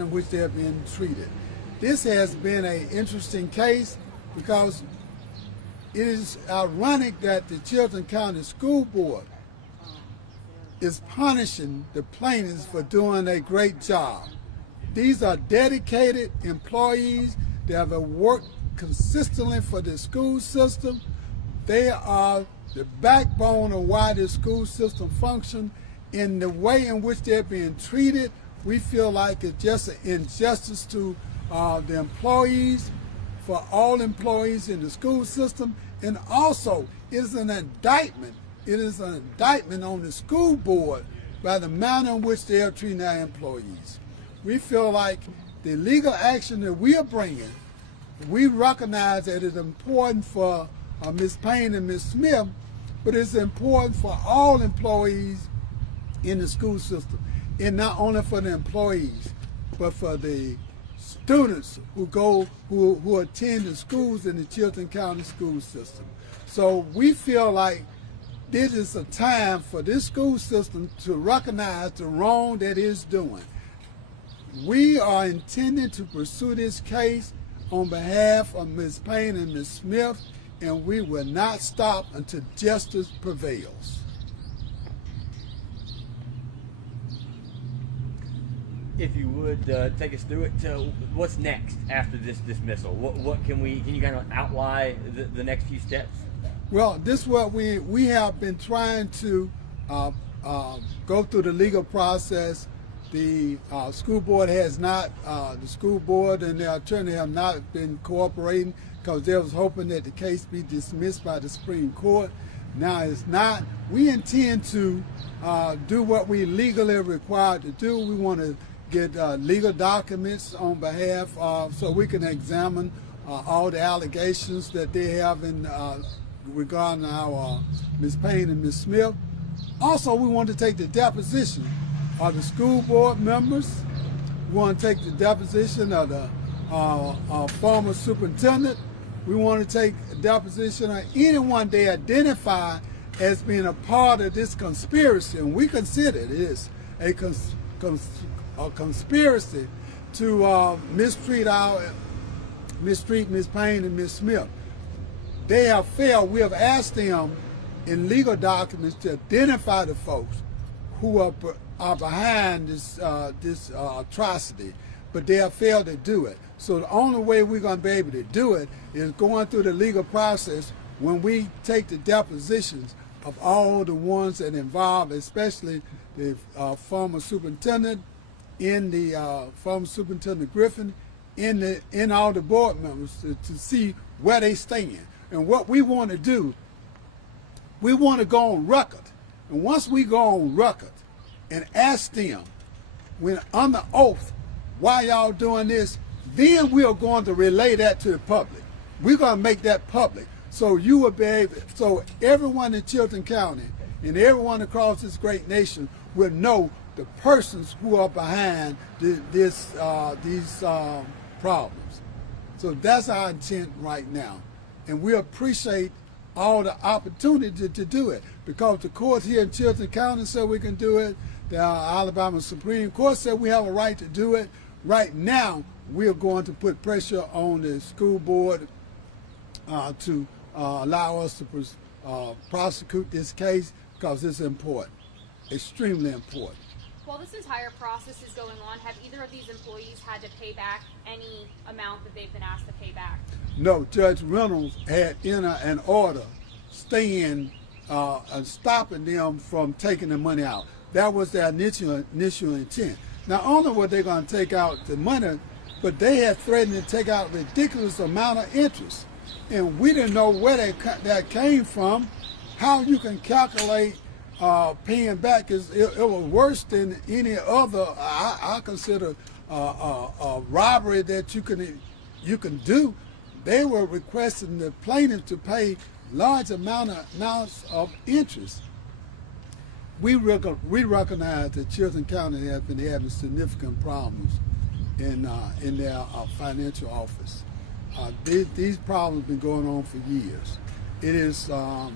in which they're being treated. This has been an interesting case because it is ironic that the Chilton County School Board is punishing the plaintiffs for doing a great job. These are dedicated employees. They have worked consistently for the school system. They are the backbone of why the school system functions. In the way in which they're being treated, we feel like it's just an injustice to the employees, for all employees in the school system, and also it is an indictment. It is an indictment on the school board by the manner in which they are treating their employees. We feel like the legal action that we are bringing, we recognize that it's important for Ms. Payne and Ms. Smith, but it's important for all employees in the school system, and not only for the employees, but for the students who attend the schools in the Chilton County school system. So we feel like this is a time for this school system to recognize the wrong that it's doing. We are intending to pursue this case on behalf of Ms. Payne and Ms. Smith, and we will not stop until justice prevails. If you would take us through it, what's next after this dismissal? What can you kind of outline the next few steps? Well, this is what we have been trying to go through the legal process. The school board has not, the school board and their attorney have not been cooperating because they was hoping that the case be dismissed by the Supreme Court. Now it's not. We intend to do what we legally required to do. We want to get legal documents on behalf of, so we can examine all the allegations that they have in regarding our Ms. Payne and Ms. Smith. Also, we want to take the deposition of the school board members. We want to take the deposition of the former superintendent. We want to take a deposition of anyone they identify as being a part of this conspiracy, and we consider it is a conspiracy to mistreat Ms. Payne and Ms. Smith. They have failed. We have asked them in legal documents to identify the folks who are behind this atrocity, but they have failed to do it. So the only way we're going to be able to do it is going through the legal process when we take the depositions of all the ones that involved, especially the former superintendent, former Superintendent Griffin, in all the board members to see where they stand. And what we want to do, we want to go on record. And once we go on record and ask them, when under oath, why y'all doing this, then we are going to relay that to the public. We're going to make that public. So you will be able, so everyone in Chilton County and everyone across this great nation will know the persons who are behind these problems. So that's our intent right now. And we appreciate all the opportunity to do it, because the court here in Chilton County said we can do it. The Alabama Supreme Court said we have a right to do it. Right now, we're going to put pressure on the school board to allow us to prosecute this case, because it's important, extremely important. While this entire process is going on, have either of these employees had to pay back any amount that they've been asked to pay back? No, Judge Reynolds had entered an order staying and stopping them from taking the money out. That was their initial intent. Not only were they going to take out the money, but they had threatened to take out a ridiculous amount of interest. And we didn't know where that came from. How you can calculate paying back it was worse than any other. I consider a robbery that you can do. They were requesting the plaintiff to pay large amounts of interest. We recognize that Chilton County has been having significant problems in their financial office. These problems have been going on for years. It is sad.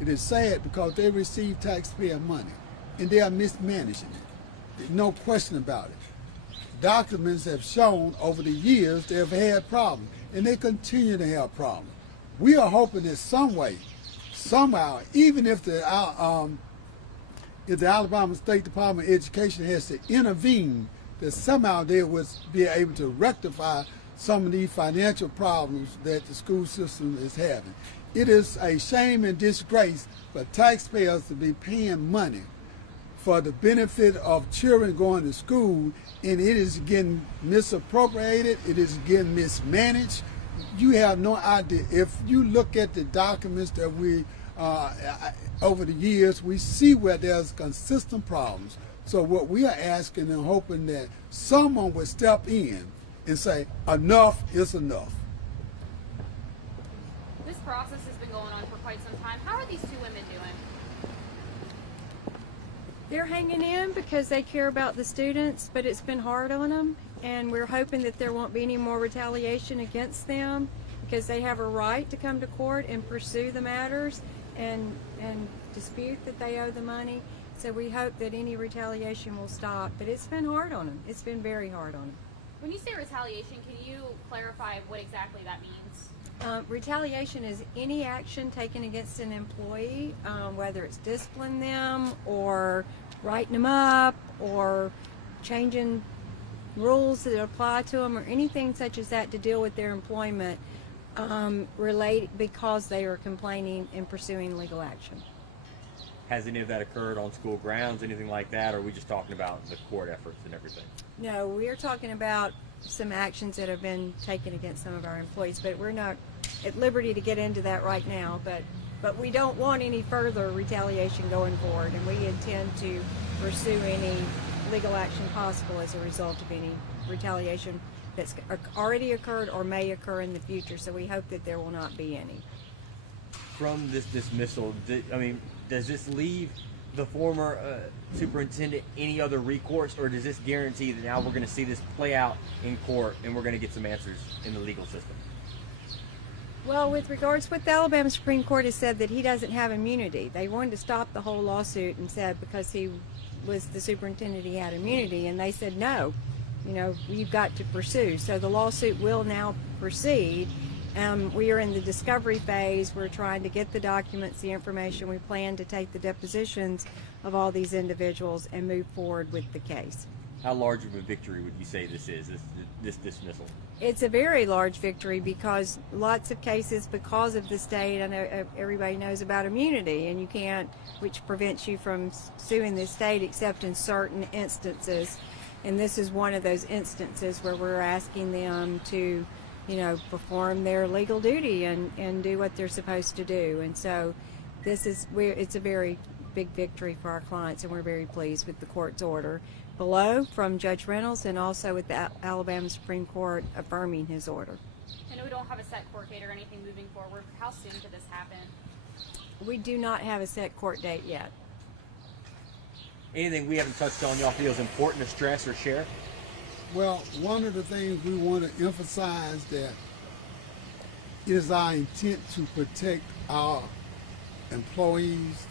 It is sad because they receive taxpayer money and they are mismanaging it. No question about it. Documents have shown over the years they have had problems, and they continue to have problems. We are hoping that some way, somehow, even if the Alabama State Department of Education has to intervene, that somehow they would be able to rectify some of these financial problems that the school system is having. It is a shame and disgrace for taxpayers to be paying money for the benefit of children going to school, and it is getting misappropriated, it is getting mismanaged. You have no idea. If you look at the documents that we, over the years, we see where there's consistent problems. So what we are asking and hoping that someone would step in and say, enough is enough. This process has been going on for quite some time. How are these two women doing? They're hanging in because they care about the students, but it's been hard on them, and we're hoping that there won't be any more retaliation against them, because they have a right to come to court and pursue the matters and dispute that they owe the money. So we hope that any retaliation will stop, but it's been hard on them. It's been very hard on them. When you say retaliation, can you clarify what exactly that means? Retaliation is any action taken against an employee, whether it's disciplining them or writing them up or changing rules that apply to them or anything such as that to deal with their employment related because they are complaining and pursuing legal action. Has any of that occurred on school grounds, anything like that, or are we just talking about the court efforts and everything? No, we're talking about some actions that have been taken against some of our employees, but we're not at liberty to get into that right now. But we don't want any further retaliation going forward, and we intend to pursue any legal action possible as a result of any retaliation that's already occurred or may occur in the future. So we hope that there will not be any. From this dismissal, does this leave the former superintendent any other recourse, or does this guarantee that now we're going to see this play out in court and we're going to get some answers in the legal system? Well, with regards to what the Alabama Supreme Court has said, that he doesn't have immunity. They wanted to stop the whole lawsuit and said because he was the superintendent he had immunity, and they said no, you've got to pursue. So the lawsuit will now proceed. We are in the discovery phase. We're trying to get the documents, the information. We plan to take the depositions of all these individuals and move forward with the case. How large of a victory would you say this is, this dismissal? It's a very large victory because lots of cases, because of the state, I know everybody knows about immunity, and you can't, which prevents you from suing the state except in certain instances. And this is one of those instances where we're asking them to perform their legal duty and do what they're supposed to do. And so it's a very big victory for our clients, and we're very pleased with the court's order below from Judge Reynolds, and also with the Alabama Supreme Court affirming his order. I know we don't have a set court date or anything moving forward. How soon could this happen? We do not have a set court date yet. Anything we haven't touched on y'all feel is important to stress or share? Well, one of the things we want to emphasize that it is our intent to protect our employees.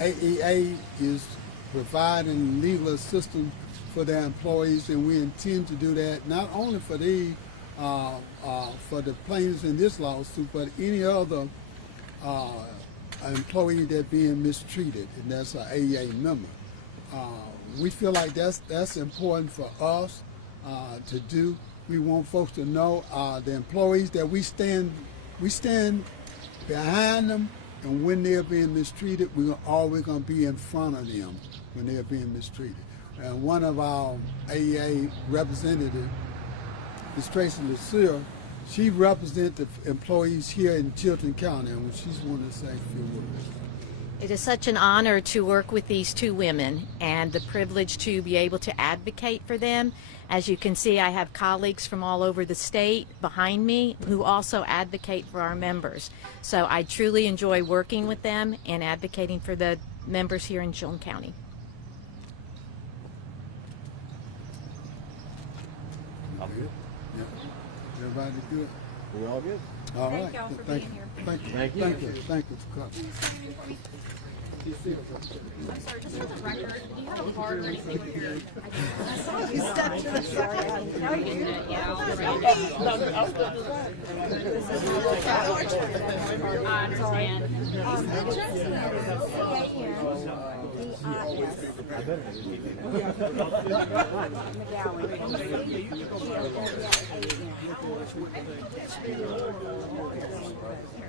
AEA is providing legal assistance for their employees, and we intend to do that not only for the plaintiffs in this lawsuit, but any other employee that's being mistreated, and that's an AEA member. We feel like that's important for us to do. We want folks to know the employees that we stand behind them, and when they're being mistreated, we're always going to be in front of them when they're being mistreated. And one of our AEA representatives, Ms. Tracy LaSure, she represents the employees here in Chilton County, and she's wanted to say a few words. It is such an honor to work with these two women and the privilege to be able to advocate for them. As you can see, I have colleagues from all over the state behind me who also advocate for our members. So I truly enjoy working with them and advocating for the members here in Chilton County. I'm good. Yeah. Everybody good? We're all good. All Thank right. y'all for Thank being you. here. Thank you. Thank you. Thank you. Thank you for coming. I'm sorry, just for the record, do you have a card or anything here? I understand.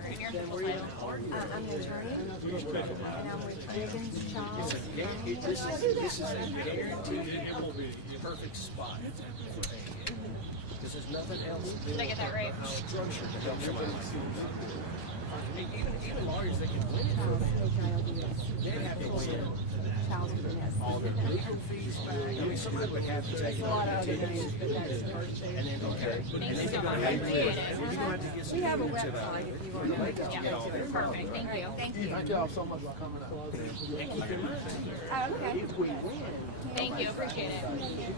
And your official title? I'm the attorney, and I'm with Higgins, Charles. This is a guaranteed perfect spot for A. Because there's nothing else Did I get that right? structured to help somebody. I mean, even lawyers, they can win it. They have to win all their legal fees back. I mean, somebody would have to take it on their tickets. And then, okay. And then you're going to have to get some We have a people to website if you want to look at it. Perfect, thank you. Thank you. Thank y'all so much for coming out. And keep in mind, Oh, okay. if we win, Thank you, appreciate it.